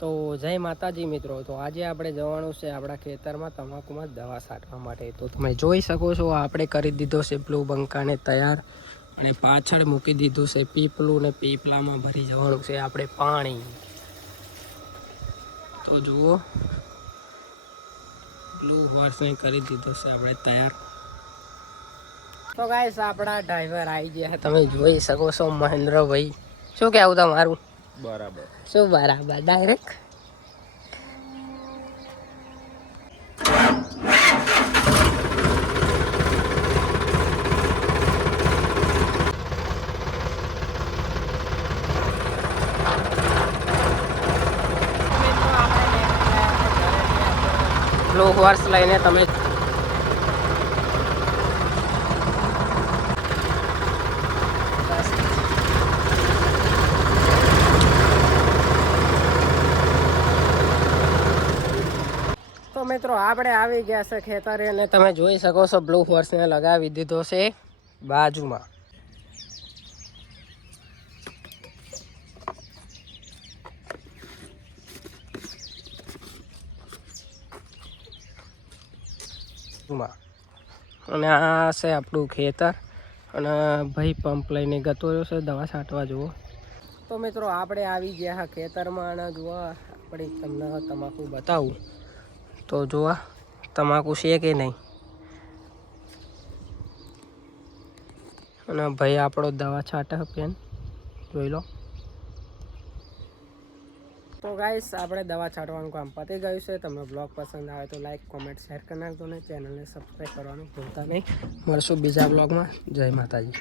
તો જય માતાજી મિત્રો. તો આજે આપણે જવાનું છે આપણા ખેતરમાં તમાકુમાં દવા છાંટવા માટે. તો તમે જોઈ શકો છો, આપણે કરી દીધો છે બ્લુ બંકાને તૈયાર અને પાછળ મૂકી દીધું છે પીપલું ને પીપલામાં ભરી જવાનું છે આપણે પાણી. તો જુઓ, બ્લુ હોર્સને કરી દીધો છે આપણે તૈયાર. તો ગાઈસ, આપણા ડ્રાઈવર આવી ગયા. તમે જોઈ શકો છો મહેન્દ્રભાઈ. શું કહેવું તમારું? બરાબર શું બરાબર ડાયરેક્ટ બ્લુ હોર્સ લઈને તમે મિત્રો, આપણે આવી ગયા છે ખેતરે અને તમે જોઈ શકો છો બ્લુ હોર્સને લગાવી દીધો છે બાજુમાં. અને આ છે આપણું ખેતર. અને ભાઈ પંપ લઈને ગતો રહ્યો છે, દવા છાંટવા જુઓ. તો મિત્રો, આપણે આવી ગયા ખેતરમાં. અને જુઓ, આપણે તમને તમાકુ બતાવું. તો જોવા, તમાકુ છે કે નહીં? અને ભાઈ આપણો દવા છાંટે પેન. જોઈ લો. તો ગાઈસ આપણે દવા છાંટવાનું કામ પતી ગયું છે. તમને બ્લોગ પસંદ આવે તો લાઈક કોમેન્ટ શેર કરી નાખજો ને ચેનલને સબસ્ક્રાઈબ કરવાનું ભૂલતા નહીં. મળશું બીજા બ્લોગમાં જય માતાજી.